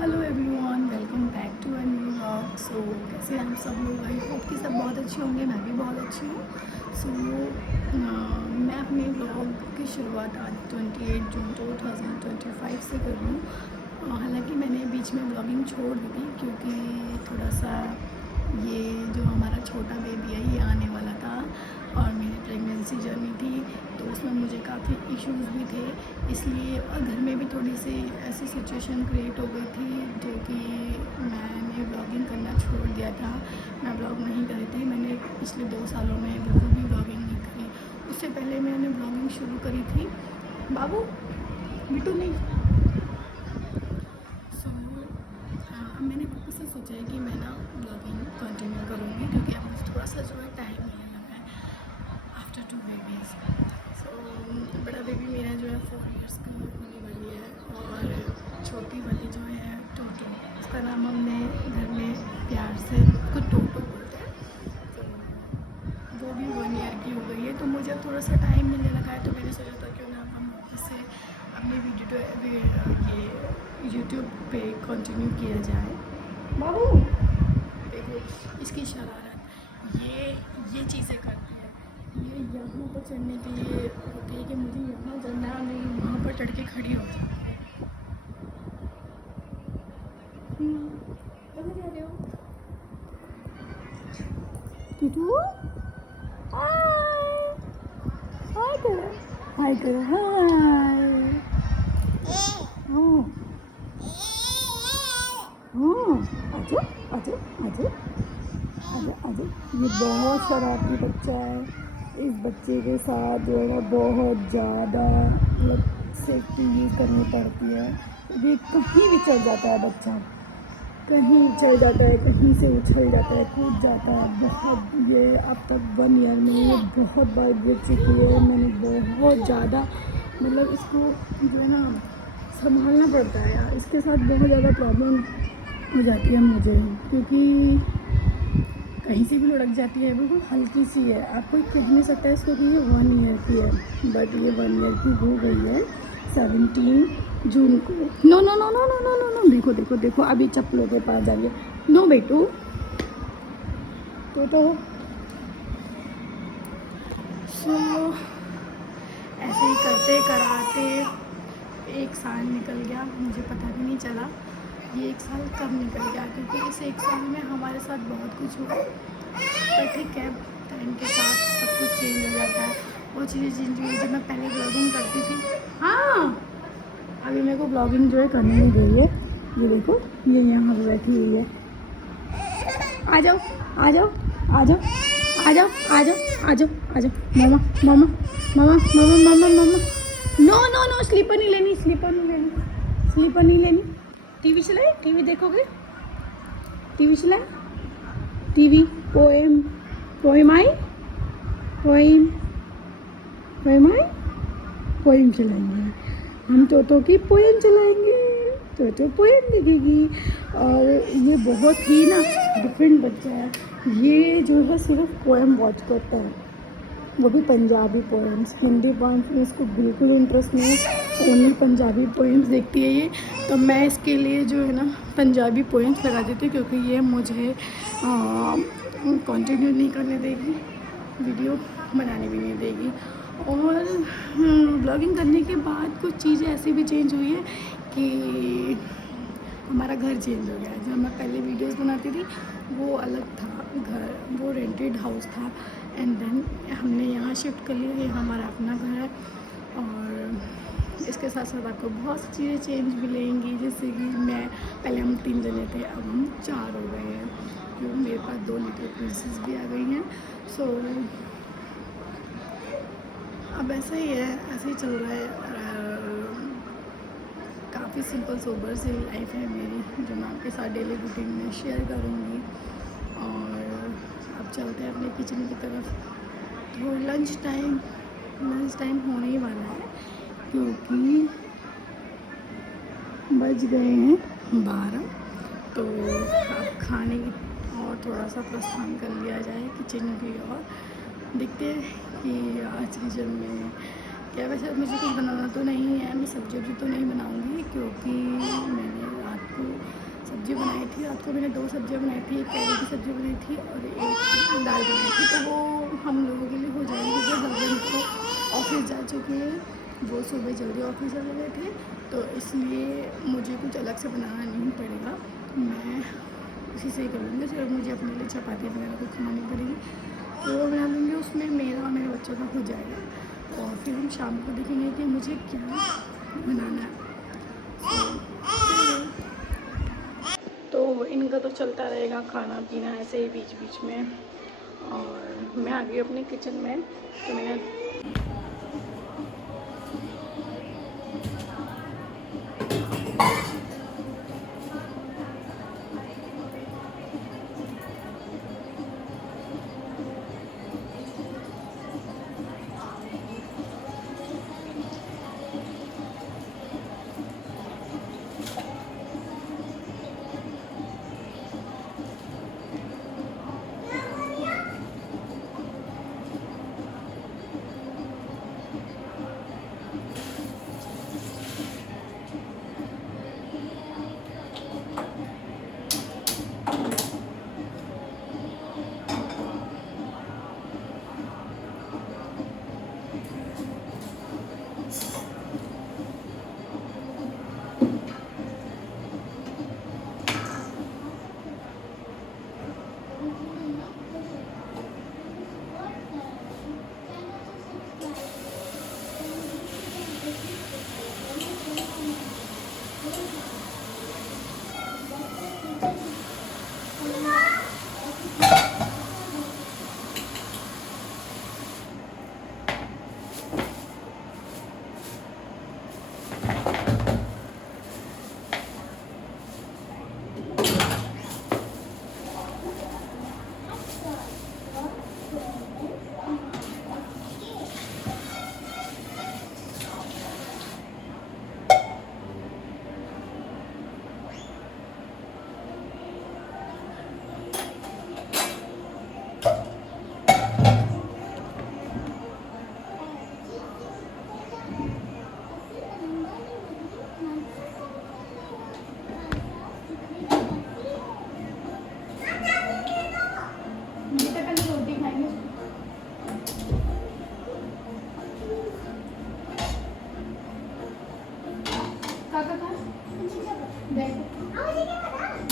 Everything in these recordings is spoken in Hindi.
Hello everyone, welcome back to a new vlog. So कैसे हैं हम सब लोग? आई होप कि सब बहुत अच्छे होंगे, मैं भी बहुत अच्छी हूँ। सो मैं अपने व्लॉग की शुरुआत आज 28 जून 2025 से कर रही हूँ। हालांकि मैंने बीच में व्लॉगिंग छोड़ दी थी क्योंकि थोड़ा सा ये जो हमारा छोटा बेबी है ये आने वाला था और मेरी प्रेगनेंसी जर्नी थी, तो उसमें मुझे काफ़ी इश्यूज़ भी थे, इसलिए और घर में भी थोड़ी सी ऐसी सिचुएशन क्रिएट हो गई थी जो कि मैंने ब्लॉगिंग करना छोड़ दिया था। मैं ब्लॉग नहीं करी थी, मैंने पिछले 2 सालों में बिल्कुल भी ब्लॉगिंग नहीं करी। उससे पहले मैंने ब्लॉगिंग शुरू करी थी। बाबू बिटू नहीं। सो मैंने वापस से सोचा है कि मैं ना ब्लॉगिंग कंटिन्यू करूँगी क्योंकि अब मुझे थोड़ा सा जो है टाइम मिलने लगा है आफ्टर 2 बेबीज़। सो बड़ा बेबी मेरा जो है 4 इयर्स की होने वाली है और छोटी वाली जो है टोटो, उसका नाम हमने घर में प्यार से उसको टोटो बोलते हैं। तो वो भी 1 ईयर की हो गई है, तो मुझे अब थोड़ा सा टाइम मिलने लगा है, तो मैंने सोचा था क्यों ना हम वापस से अपनी ये यूट्यूब पे कंटिन्यू किया जाए। बाबू देखो इसकी शरारत, ये चीज़ें करती है। ये यहाँ पर चढ़ने के लिए होती है कि मुझे यहाँ चढ़ना है, नहीं वहाँ पर चढ़ के खड़ी हो जाती है। कहाँ जा रहे हो टूटू? हाय हाय करो, हाय करो, हाय। हाँ हाँ, आजो आजो आजो आजो आजो। ये बहुत शरारती बच्चा है। इस बच्चे के साथ जो है बहुत ज़्यादा मतलब सेफ्टी यूज़ करनी पड़ती है। ये कहीं भी चढ़ जाता है बच्चा, कहीं चढ़ जाता है, कहीं से उछल जाता है, कूद जाता है। बहुत ये अब तक 1 ईयर में ये बहुत बार गिर चुकी है। मैंने बहुत ज़्यादा मतलब इसको जो है ना संभालना पड़ता है यार। इसके साथ बहुत ज़्यादा प्रॉब्लम हो जाती है मुझे, क्योंकि कहीं से भी लुढ़क जाती है। बिल्कुल हल्की सी है, आपको कह नहीं सकता है इसको कि ये 1 ईयर की है, बट ये 1 ईयर की हो गई है 17 जून को। No no no no no no no no, देखो देखो देखो, अभी चप्पलों के पास जा रही है। नो बेटू तो सो ऐसे ही करते कराते 1 साल निकल गया, मुझे पता भी नहीं चला ये 1 साल कब निकल गया, क्योंकि इस 1 साल में हमारे साथ बहुत कुछ हुआ। पर ठीक है, टाइम के साथ सब कुछ चेंज हो जाता है। वो चीज़ें चेंज हुई जब मैं पहले ब्लॉगिंग करती थी। हाँ अभी मेरे को ब्लॉगिंग जो है करने नहीं गई है। ये देखो ये यहाँ पर बैठी हुई है। आ जाओ आ जाओ आ जाओ आ जाओ आ जाओ आ जाओ आ जाओ। मामा मामा मामा मामा मामा मामा। नो नो नो, स्लीपर नहीं लेनी, स्लीपर नहीं लेनी, स्लीपर नहीं लेनी। टीवी चलाए, टीवी देखोगे? टीवी चलाए, TV. Poem poem I, poem poem I, poem चलाएंगे हम। तोतो की पोएम चलाएंगे, तो पोएम दिखेगी। और ये बहुत ही ना डिफरेंट बच्चा है। ये जो है सिर्फ पोएम वॉच करता है, वो भी पंजाबी पोएम्स। हिंदी पोएम्स में इसको बिल्कुल इंटरेस्ट नहीं है, ओनली पंजाबी पोएम्स देखती है ये। तो मैं इसके लिए जो है ना पंजाबी पोएम्स लगा देती हूँ, क्योंकि ये मुझे कंटिन्यू नहीं करने देगी, वीडियो बनाने भी नहीं देगी। और ब्लॉगिंग करने के बाद कुछ चीज़ें ऐसी भी चेंज हुई है कि हमारा घर चेंज हो गया। जब मैं पहले वीडियोस बनाती थी वो अलग था घर, वो रेंटेड हाउस था, एंड देन हमने यहाँ शिफ्ट कर लिया, ये हमारा अपना घर है। और इसके साथ साथ आपको बहुत सी चीज़ें चेंज मिलेंगी, जैसे कि मैं पहले हम 3 जने थे, अब हम 4 हो गए हैं, क्योंकि मेरे पास 2 लिटिल प्रिंसेस भी आ गई हैं। सो अब ऐसा ही है, ऐसे ही चल रहा है। काफ़ी सिंपल सोबर सी लाइफ है मेरी, जो मैं आपके साथ डेली रूटीन में शेयर करूँगी। और अब चलते हैं अपने किचन की तरफ। तो लंच टाइम होने ही वाला है, क्योंकि बज गए हैं 12। तो अब खाने की और थोड़ा सा प्रस्थान कर लिया जाए किचन की ओर। देखते हैं कि आज किचन में क्या। वैसे मुझे कुछ बनाना तो नहीं है, मैं सब्जी तो नहीं बनाऊंगी, क्योंकि मैंने रात को रात को मैंने 2 सब्जियाँ बनाई थी, एक कैरी की सब्ज़ी बनाई थी और एक दाल बनाई थी, तो वो हम लोगों के लिए हो जाएगी क्योंकि हस्बैंड को ऑफिस जा चुके हैं, वो सुबह जल्दी ऑफिस चले गए थे, तो इसलिए मुझे कुछ अलग से बनाना नहीं पड़ेगा, मैं उसी से ही कर लूँगी। सिर्फ मुझे अपने लिए चपाती वगैरह कुछ बनानी पड़ेगी, तो वो बना लूँगी, उसमें मेरा और मेरे बच्चों का हो जाएगा और फिर हम शाम को देखेंगे कि मुझे क्या बनाना है। तो इनका तो चलता रहेगा खाना पीना ऐसे ही बीच बीच में, और मैं आ गई अपने किचन में, तो मैंने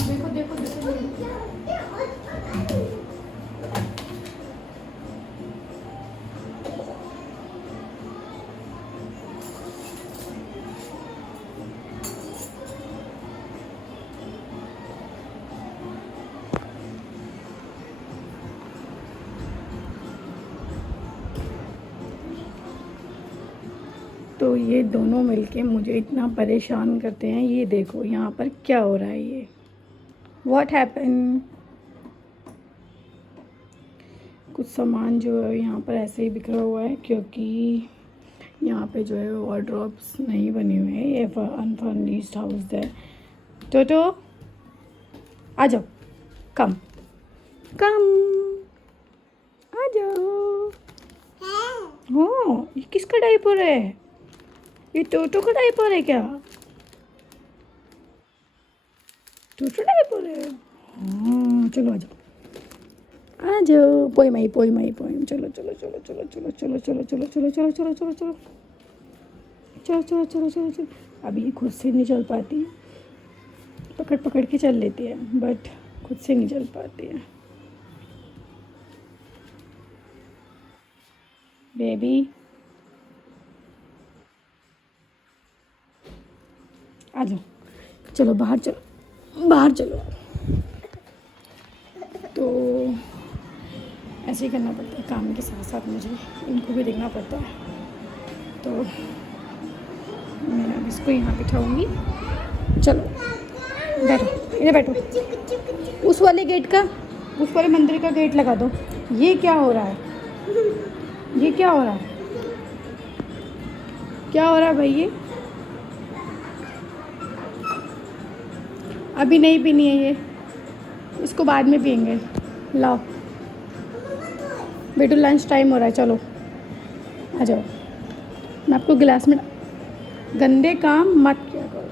देखो देखो देखो तो ये दोनों मिलके मुझे इतना परेशान करते हैं। ये देखो यहाँ पर क्या हो रहा है, ये व्हाट हैपन। कुछ सामान जो है यहाँ पर ऐसे ही बिखरा हुआ है क्योंकि यहाँ पे जो है वार्डरोब्स नहीं बने हुए हैं, ये अनफर्निश्ड हाउस है। टोटो आ जाओ, कम कम आ जाओ। हाँ, ये किसका डायपर है? ये टोटो का डायपर है क्या? टोटो डायपर है। हाँ चलो आ जाओ आ जाओ। पोई माई चलो चलो चलो चलो चलो चलो चलो चलो चलो चलो चलो चलो चलो चलो चलो चलो चलो चलो। अभी ये खुद से नहीं चल पाती, पकड़ पकड़ के चल लेती है बट खुद से नहीं चल पाती है। बेबी आ जाओ, चलो बाहर चलो बाहर चलो। तो ऐसे ही करना पड़ता है, काम के साथ साथ मुझे इनको भी देखना पड़ता है। तो मैं अब इसको यहाँ बिठाऊंगी। चलो बैठो, इधर बैठो। उस वाले गेट का, उस वाले मंदिर का गेट लगा दो। ये क्या हो रहा है? ये क्या हो रहा है? क्या हो रहा है भाई? ये अभी नहीं पीनी है, ये इसको बाद में पियेंगे। लाओ बेटू, लंच टाइम हो रहा है, चलो आ जाओ। मैं आपको गिलास में, गंदे काम मत किया करो।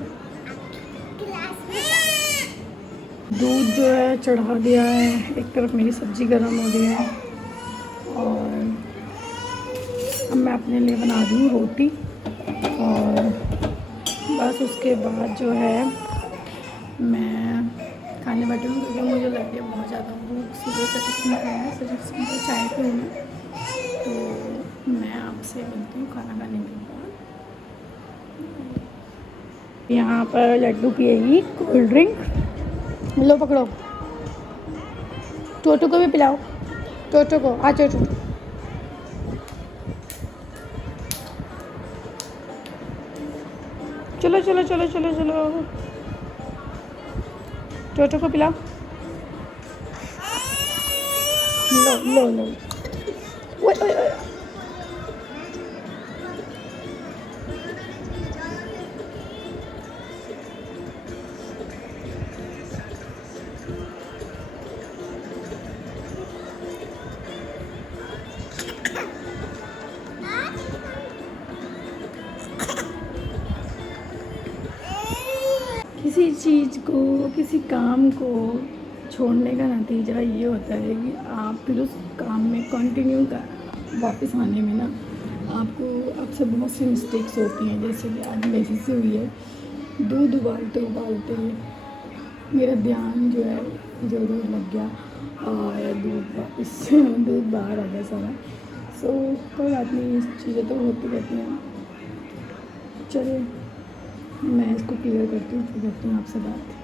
दूध जो है चढ़ा दिया है, एक तरफ मेरी सब्ज़ी गर्म हो रही है और अब मैं अपने लिए बना रही हूँ रोटी। और बस उसके बाद जो है मैं खाने बैठी हूँ, क्योंकि मुझे लग रही है बहुत ज़्यादा भूख, सुबह से कुछ नहीं खाया, सिर्फ सिंपल चाय पी हूँ। तो मैं आपसे मिलती हूँ खाना खाने के बाद। यहाँ पर लड्डू पिएगी कोल्ड ड्रिंक। लो पकड़ो, टोटो को भी पिलाओ, टोटो को आ टोटो। चलो चलो चलो चलो चलो, टोटो को पिलाओ। लो लो लो, ओए ओए ओए। किसी चीज़ को, किसी काम को छोड़ने का नतीजा ये होता है कि आप फिर उस काम में कंटिन्यू कर वापस आने में ना आपको आपसे बहुत सी मिस्टेक्स होती हैं। जैसे कि आज मेरी से हुई है, दूध उबालते उबालते मेरा ध्यान जो है इधर उधर लग गया और दूध वापस दूध बाहर आ गया सारा। सो कोई बात नहीं, चीज़ें तो होती रहती हैं। चलिए मैं इसको क्लियर करती हूँ, फिर करती हूँ आपसे बात।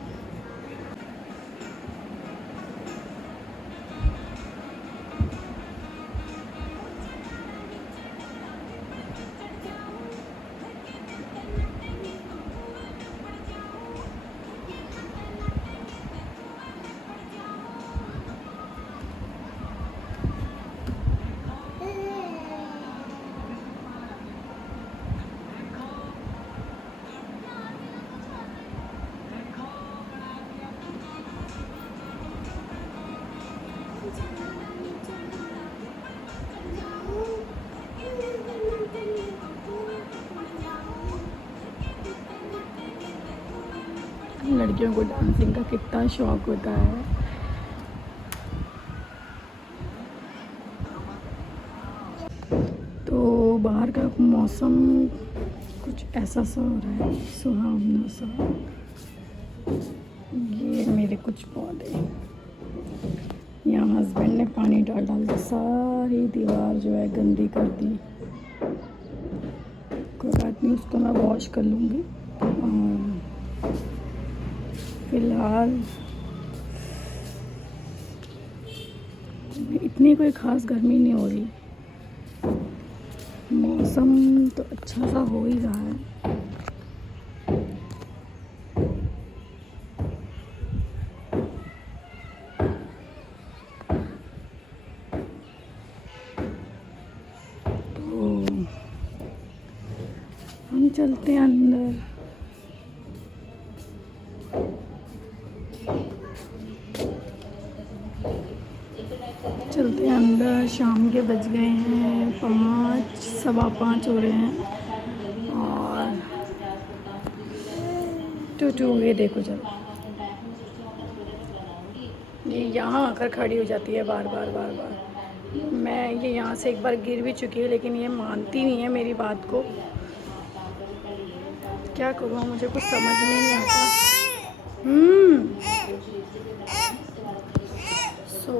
लड़कियों को डांसिंग का कितना शौक होता है। तो बाहर का मौसम कुछ ऐसा सा हो रहा है, सुहावना सा। ये मेरे कुछ पौधे, यहाँ हस्बैंड ने पानी डाल डाल के सारी दीवार जो है गंदी कर दी। कोई बात नहीं, उसको मैं वॉश कर लूँगी। और फिलहाल इतनी कोई ख़ास गर्मी नहीं हो रही, मौसम तो अच्छा सा हो ही रहा है। तो हम चलते हैं अंदर। चलते हैं अंदर। शाम के बज गए हैं 5, 5:15 हो रहे हैं। और टूटू ये देखो, चलो ये यहाँ आकर खड़ी हो जाती है बार बार बार बार। मैं ये यहाँ से एक बार गिर भी चुकी है, लेकिन ये मानती नहीं है मेरी बात को। क्या करूँ, मुझे कुछ समझ में नहीं आता। सो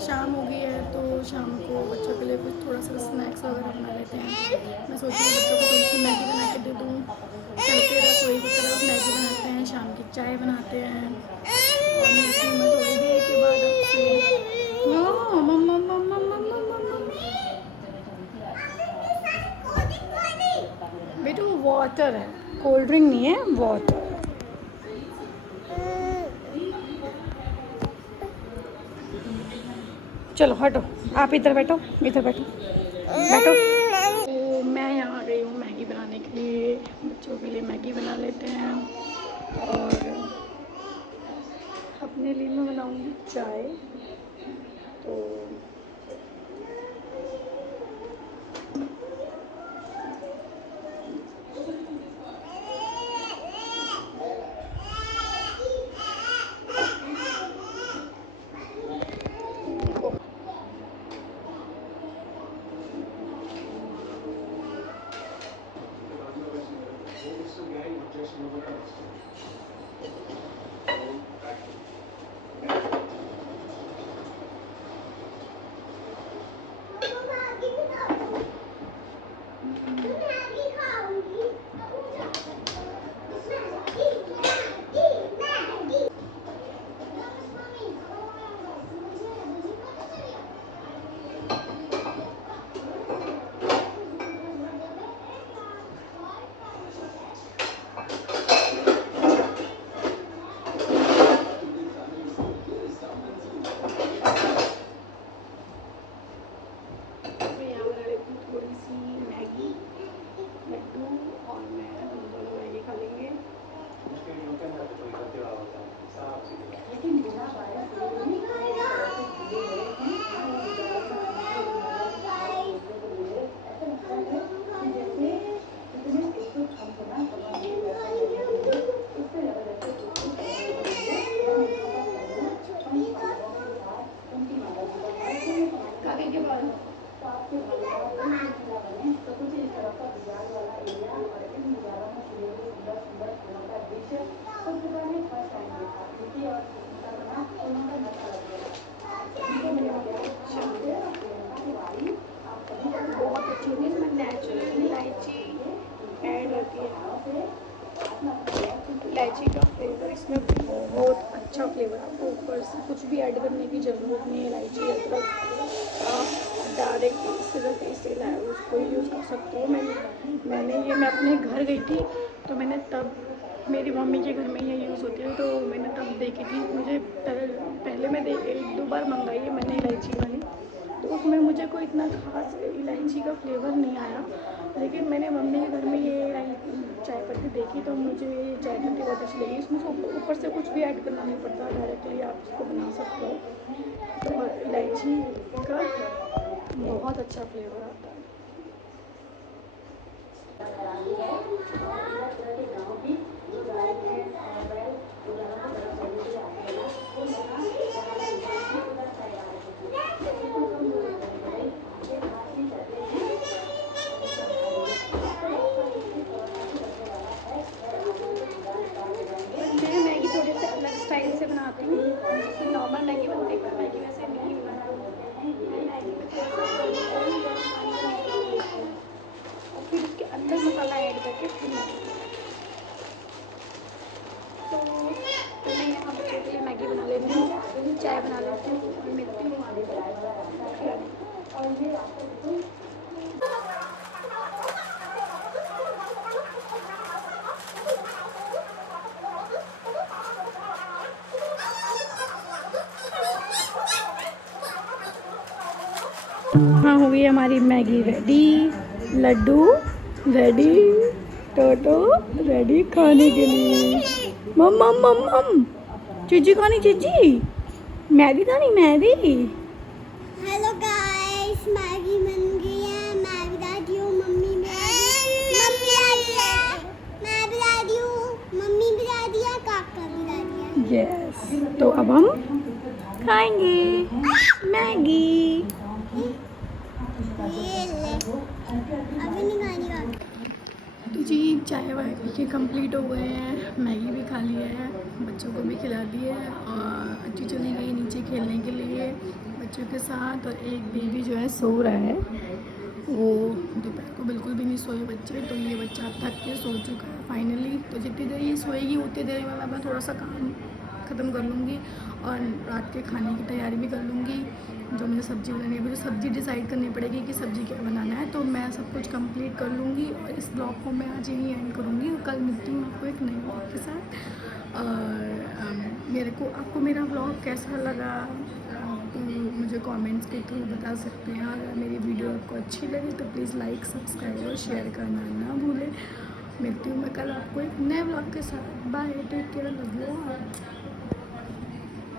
शाम हो गई है, तो शाम को बच्चों के लिए कुछ थोड़ा सा स्नैक्स वगैरह बना लेते हैं। मैं सोच रही हूँ बच्चों को थोड़ी सी मैगी बना के दे दूँ। चलते रसोई की तरफ मैगी बनाते हैं, शाम की चाय बनाते हैं। और मिलती हूँ मैं थोड़ी देर के बाद आपसे। हाँ मम्मा मम्मा मम्मा मम्मा, बेटू वाटर है, कोल्ड ड्रिंक नहीं है, वाटर। चलो हटो, आप इधर बैठो, इधर बैठो बैठो। तो मैं यहाँ आ गई हूँ मैगी बनाने के लिए। बच्चों के लिए मैगी बना लेते हैं और अपने लिए मैं बनाऊँगी चाय। तो बहुत अच्छी होती है, इसमें नेचुरल इलायची ऐड होती है। इलायची का फ्लेवर इसमें बहुत अच्छा फ्लेवर, आपको ऊपर से कुछ भी ऐड करने की ज़रूरत नहीं है। इलायची अदरक डायरेक्ट सिर्फ इसे उसको यूज़ कर सकते हो। मैं अपने घर गई थी तो मैंने तब, मेरी मम्मी के घर में ये यूज़ होती है तो मैंने तब देखी थी। मुझे पहले मैं 1-2 बार मंगाई है मैंने इलायची वाली, तो उसमें मुझे कोई इतना ख़ास इलायची का फ्लेवर नहीं आया। लेकिन मैंने मम्मी के घर में ये चाय पत्ती देखी तो मुझे ये चाय पत्ती बहुत अच्छी लगी। इसमें ऊपर से कुछ भी ऐड करना नहीं पड़ता, डायरेक्टली आप इसको बना सकते हो। और इलायची का बहुत अच्छा फ्लेवर आता है। मैं मैगी थोड़े से अलग स्टाइल से बनाती हूँ, जैसे नॉर्मल मैगी बनती है मैगी वैसे नहीं बनाती। मैं मैगी में थोड़ा सा गर्म पानी और फिर उसके अंदर मसाला ऐड करके फिर मैगी। तो मैं यहाँ बच्चों के लिए मैगी बना लेती हूँ, चाय बना लेती हूँ और मिलती हूँ हाँ, हो गई हमारी मैगी रेडी, लड्डू रेडी, टोटो रेडी खाने के लिए। मम मम मम मम चीजी खानी, चीजी मैगी खानी, मैगी। हेलो गाइस, मैगी बन गई है। मैं बता रही हूँ, मम्मी बता रही है, मैं बता रही हूँ, मम्मी बता रही है, काका बता रही है। यस, तो अब हम खाएंगे मैगी। ये ले, अभी नहीं खानी का। तो जी चाय वाय पी के कम्प्लीट हो गए हैं, मैगी भी खा ली है, बच्चों को भी खिला दी है और अच्छी चली गई नीचे खेलने के लिए बच्चों के साथ। और एक बेबी जो है सो रहा है, वो दोपहर को बिल्कुल भी नहीं सोए बच्चे, तो ये बच्चा थक के सो चुका है फाइनली। तो जितनी देर ये सोएगी उतनी देर में मैं थोड़ा सा काम ख़त्म कर लूँगी और रात के खाने की तैयारी भी कर लूँगी। जो मुझे सब्ज़ी बनानी है, मुझे सब्ज़ी डिसाइड करनी पड़ेगी कि सब्ज़ी क्या बनाना है, तो मैं सब कुछ कंप्लीट कर लूँगी। और इस ब्लॉग को मैं आज यहीं एंड करूँगी और कल मिलती हूँ आपको एक नए ब्लॉग के साथ। और आपको मेरा ब्लॉग कैसा लगा तो मुझे कमेंट्स के थ्रू बता सकते हैं। अगर मेरी वीडियो आपको अच्छी लगे तो प्लीज़ लाइक, सब्सक्राइब और शेयर करना ना भूलें। मिलती हूँ मैं कल आपको एक नए ब्लॉग के साथ। Bye, take care, love you.